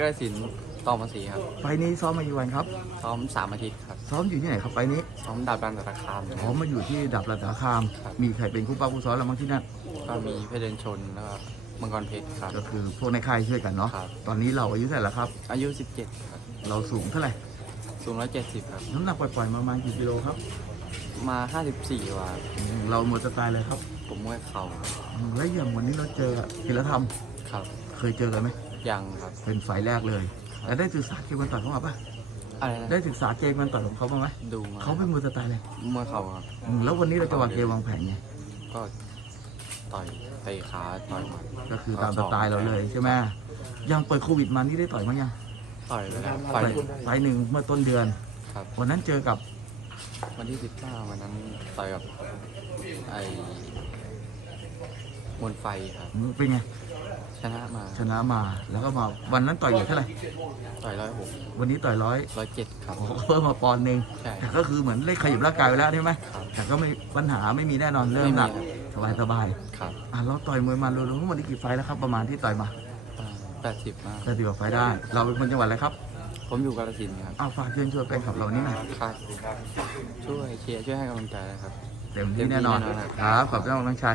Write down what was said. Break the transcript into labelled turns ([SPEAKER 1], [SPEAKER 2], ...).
[SPEAKER 1] ก็สินตองภาษีครับ
[SPEAKER 2] ไฟล์นี้ซ้อมมากี่วันครับ
[SPEAKER 1] ซ้อมสามอาทิตย์ครับ
[SPEAKER 2] ซ้อมอยู่ที่ไหนครับไฟล์นี้
[SPEAKER 1] ซ้อมดาบรันตะคาม
[SPEAKER 2] อ๋อมาอยู่ที่ดับรัตนาคาม
[SPEAKER 1] ครับ
[SPEAKER 2] มีใครเป็นคู่ป้าคู่ซ้อมเราบ้างที่นั่น
[SPEAKER 1] ก็มีเพชรเดินชนแล้วก็มังกรเพชรครับ
[SPEAKER 2] ก็คือพวกในค่ายช่วยกันเนาะ
[SPEAKER 1] ครับ
[SPEAKER 2] ตอนนี้เราอายุเท่าไหร่แล้วครับ
[SPEAKER 1] อายุ 17 ครับ
[SPEAKER 2] เราสูงเท่าไหร่
[SPEAKER 1] สูง 170 ครับ
[SPEAKER 2] น้ำหนักปล่อยๆมาประมาณกี่กิโลครับ
[SPEAKER 1] มา 54ว่า
[SPEAKER 2] อืมเราหมดสไตล์เลยครับ
[SPEAKER 1] ผมมวยเข่า
[SPEAKER 2] อืมแล้วอย่างวันนี้เราเจอกิรธรรม
[SPEAKER 1] ครับ
[SPEAKER 2] เคยเจอกันไหม
[SPEAKER 1] ยังครับ
[SPEAKER 2] เป็นไฟล์แรกเลย แล้วได้ศึกษาเกมมันต่อยเขามาปะ
[SPEAKER 1] อะไรนะ
[SPEAKER 2] ได้ศึกษาเกมมันต่อยของเขาบ้างไหม
[SPEAKER 1] ดูมา
[SPEAKER 2] เขาเป็นมวยสไตล์เลย
[SPEAKER 1] มวยเข่าครับ
[SPEAKER 2] อืมแล้ววันนี้เราจะวางเกมวางแผนไง
[SPEAKER 1] ก็ต่อยเตะขาต่อยหมัด
[SPEAKER 2] ก็คือตามสไตล์เราเลยใช่ไหมยังเปิดโควิดมานี่ได้ต่อยมั้งยัง
[SPEAKER 1] ต่อยไปแล้วไฟ
[SPEAKER 2] ไฟไฟล์หนึ่งเมื่อต้นเดือน
[SPEAKER 1] ครับ
[SPEAKER 2] วันนั้นเจอกับ
[SPEAKER 1] วันที่19วันนั้นต่อยกับไอ้มนต์ไฟครับ
[SPEAKER 2] เป็นไง
[SPEAKER 1] ชนะมา
[SPEAKER 2] ชนะมาแล้วก็มาวันนั้นต่อยเหลือเท่าไหร่
[SPEAKER 1] ต่อยร้อยหก
[SPEAKER 2] วันนี้ต่อยร้อย
[SPEAKER 1] ร้อยเจ็ดครับ
[SPEAKER 2] โอ้โหเพิ่มมาปอนด์หนึ่ง
[SPEAKER 1] ใช่
[SPEAKER 2] แต่ก็คือเหมือนเล่ขยับร่างกายไปแล้วใช่ไหม
[SPEAKER 1] ครับ
[SPEAKER 2] แต่ก็ไม่ปัญหาไม่มีแน่นอนเรื่องหนัก
[SPEAKER 1] ไม่มี
[SPEAKER 2] สบายสบาย
[SPEAKER 1] ครับ
[SPEAKER 2] ๆอะเราต่อยมวยมารวมๆทั้งหมดนี่กี่ไฟล์แล้วครับ ประมาณที่ต่อยมา
[SPEAKER 1] แปดสิบมาก
[SPEAKER 2] แต่ตีกว่าไฟล์ได้ เราเป็นคนจังหวัดอะไรครับ
[SPEAKER 1] ผมอยู่กาฬสินธุ์ครับ
[SPEAKER 2] อ้าวฝากเชิญชวนแฟนคลับเรานี่หน่อย
[SPEAKER 1] ครับ ช่วยเชียร์ช่วยให้กำลังใจนะครับ
[SPEAKER 2] เต็มที่แน่นอน
[SPEAKER 1] เต็มที่แน่นอน
[SPEAKER 2] ครับ ขอบคุณมากน้องชาย